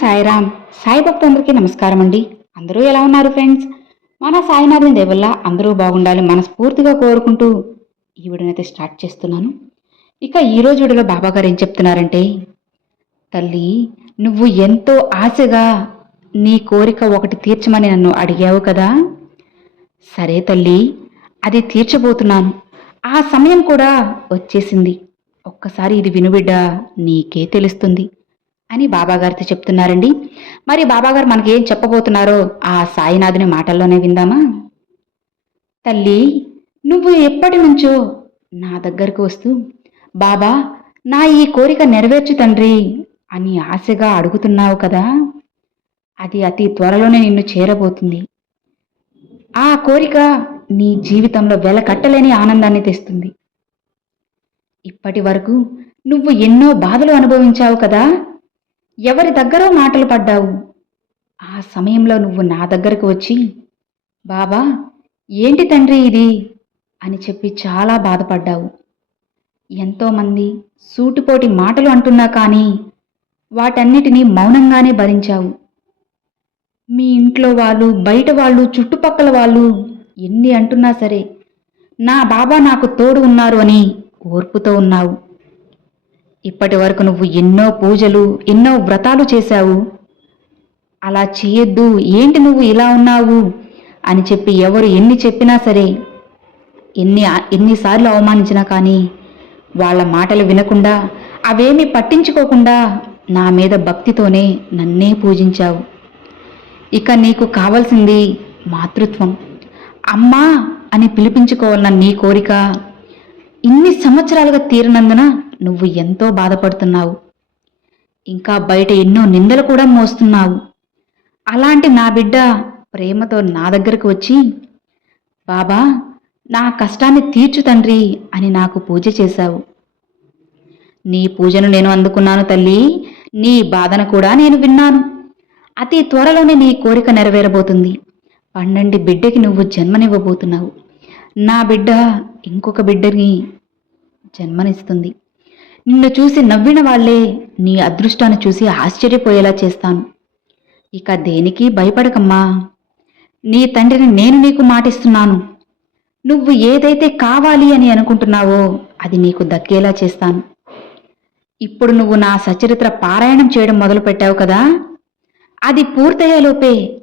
సాయిరామ్. సాయి భక్తులందరికీ నమస్కారం అండి. అందరూ ఎలా ఉన్నారు ఫ్రెండ్స్? మన సాయినాథుని దేవల్ల అందరూ బాగుండాలి మనస్ఫూర్తిగా కోరుకుంటూ ఈ వీడియోనైతే స్టార్ట్ చేస్తున్నాను. ఇక ఈ రోజు వీడియోలో బాబా గారు ఏం చెప్తున్నారంటే తల్లి నువ్వు ఎంతో ఆశగా నీ కోరిక ఒకటి తీర్చమని నన్ను అడిగావు కదా? సరే తల్లి అది తీర్చబోతున్నాను. ఆ సమయం కూడా వచ్చేసింది. ఒక్కసారి ఇది వినుబిడ్డ నీకే తెలుస్తుంది. అని బాబాగారితో చెప్తున్నారండి. మరి బాబాగారు మనకి ఏం చెప్పబోతున్నారో ఆ సాయినాథుని మాటల్లోనే విందామా? తల్లి నువ్వు ఎప్పటి నుంచో నా దగ్గరకు వస్తూ బాబా నా ఈ కోరిక నెరవేర్చు తండ్రి అని ఆశగా అడుగుతున్నావు కదా? అది అతి త్వరలోనే నిన్ను చేరబోతుంది. ఆ కోరిక నీ జీవితంలో వెలకట్టలేని ఆనందాన్ని తెస్తుంది. ఇప్పటి వరకు నువ్వు ఎన్నో బాధలు అనుభవించావు కదా? ఎవరి దగ్గరో మాటలు పడ్డావు? ఆ సమయంలో నువ్వు నా దగ్గరకు వచ్చి బాబా ఏంటి తండ్రి ఇది? అని చెప్పి చాలా బాధపడ్డావు. ఎంతోమంది సూటిపోటి మాటలు అంటున్నా కానీ వాటన్నిటినీ మౌనంగానే భరించావు. మీ ఇంట్లో వాళ్ళు బయట వాళ్ళు చుట్టుపక్కల వాళ్ళు ఎన్ని అంటున్నా సరే నా బాబా నాకు తోడు ఉన్నారు అని ఓర్పుతో ఉన్నావు. ఇప్పటి వరకు నువ్వు ఎన్నో పూజలు ఎన్నో వ్రతాలు చేశావు. అలా చేయొద్దు. ఏంటి నువ్వు ఇలా ఉన్నావు? అని చెప్పి ఎవరు ఎన్ని చెప్పినా సరే ఎన్ని ఎన్నిసార్లు అవమానించినా కానీ వాళ్ళ మాటలు వినకుండా అవేమీ పట్టించుకోకుండా నా మీద భక్తితోనే నన్నే పూజించావు. ఇక నీకు కావలసింది మాతృత్వం. అమ్మా అని పిలిపించుకోవాలన్న నీ కోరిక ఇన్ని సంవత్సరాలుగా తీరనందున నువ్వు ఎంతో బాధపడుతున్నావు. ఇంకా బయట ఎన్నో నిందలు కూడా మోస్తున్నావు. అలాంటి నా బిడ్డ ప్రేమతో నా దగ్గరకు వచ్చి బాబా నా కష్టాన్ని తీర్చు తండ్రి అని నాకు పూజ చేశావు. నీ పూజను నేను అందుకున్నాను తల్లి. నీ బాధను కూడా నేను విన్నాను. అతి త్వరలోనే నీ కోరిక నెరవేరబోతుంది. పన్నెండు బిడ్డకి నువ్వు జన్మనివ్వబోతున్నావు. నా బిడ్డ ఇంకొక బిడ్డని జన్మనిస్తుంది. నిన్ను చూసి నవ్విన వాళ్ళే నీ అదృష్టాన్ని చూసి ఆశ్చర్యపోయేలా చేస్తాను. ఇక దేనికి భయపడకమ్మా. నీ తండ్రిని నేను నీకు మాటిస్తున్నాను. నువ్వు ఏదైతే కావాలి అని అనుకుంటున్నావో అది నీకు దక్కేలా చేస్తాను. ఇప్పుడు నువ్వు నా సచరిత్ర పారాయణం చేయడం మొదలుపెట్టావు కదా? అది పూర్తయ్యేలోపే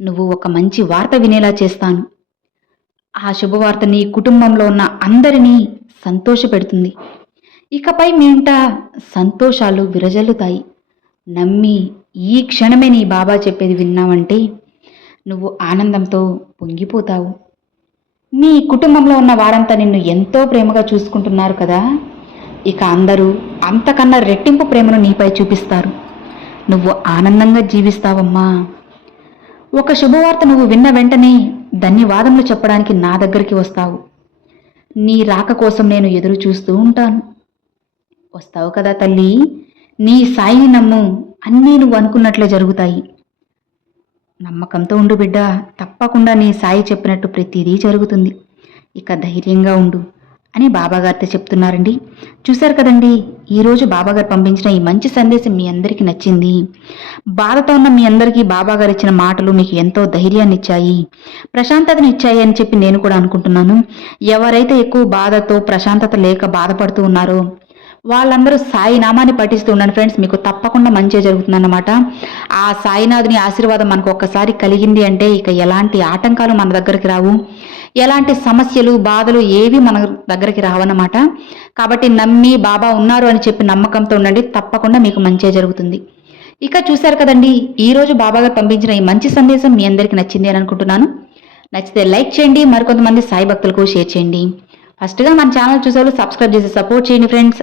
నువ్వు ఒక మంచి వార్త వినేలా చేస్తాను. ఆ శుభవార్త నీ కుటుంబంలో ఉన్న అందరినీ సంతోషపెడుతుంది. ఇకపై మీ ఇంట సంతోషాలు విరజల్లుతాయి. నమ్మి ఈ క్షణమే నీ బాబా చెప్పేది విన్నావంటే నువ్వు ఆనందంతో పొంగిపోతావు. నీ కుటుంబంలో ఉన్న వారంతా నిన్ను ఎంతో ప్రేమగా చూసుకుంటున్నారు కదా. ఇక అందరూ అంతకన్నా రెట్టింపు ప్రేమను నీపై చూపిస్తారు. నువ్వు ఆనందంగా జీవిస్తావమ్మా. ఒక శుభవార్త నువ్వు విన్న వెంటనే ధన్యవాదములు చెప్పడానికి నా దగ్గరికి వస్తావు. నీ రాక కోసం నేను ఎదురు చూస్తూ ఉంటాను. వస్తావు కదా తల్లి? నీ సాయిని నమ్ము. అన్నీ నువ్వు అనుకున్నట్లే జరుగుతాయి. నమ్మకంతో ఉండు బిడ్డ. తప్పకుండా నీ సాయి చెప్పినట్టు ప్రతిదీ జరుగుతుంది. ఇక ధైర్యంగా ఉండు అని బాబాగారితో చెప్తున్నారండి. చూశారు కదండి? ఈరోజు బాబాగారు పంపించిన ఈ మంచి సందేశం మీ అందరికీ నచ్చింది. బాధతో ఉన్న మీ అందరికీ బాబాగారు ఇచ్చిన మాటలు మీకు ఎంతో ధైర్యాన్ని ఇచ్చాయి. ప్రశాంతతను ఇచ్చాయి అని చెప్పి నేను కూడా అనుకుంటున్నాను. ఎవరైతే ఎక్కువ బాధతో ప్రశాంతత లేక బాధపడుతూ ఉన్నారో వాళ్ళందరూ సాయి నామాన్ని పఠిస్తూ ఉండండి ఫ్రెండ్స్. మీకు తప్పకుండా మంచి జరుగుతుందన్నమాట. ఆ సాయినాథుని ఆశీర్వాదం మనకు ఒక్కసారి కలిగింది అంటే ఇక ఎలాంటి ఆటంకాలు మన దగ్గరికి రావు. ఎలాంటి సమస్యలు బాధలు ఏవి మన దగ్గరికి రావన్నమాట. కాబట్టి నమ్మి బాబా ఉన్నారు అని చెప్పి నమ్మకంతో ఉండండి. తప్పకుండా మీకు మంచి జరుగుతుంది. ఇక చూశారు కదండి ఈరోజు బాబాగా పంపించిన ఈ మంచి సందేశం మీ అందరికీ నచ్చింది అని అనుకుంటున్నాను. నచ్చితే లైక్ చేయండి మరికొంతమంది సాయి భక్తులకు షేర్ చేయండి. ఫస్ట్గా మన ఛానల్ చూసారు సబ్స్క్రైబ్ చేసి సపోర్ట్ చేయండి friends.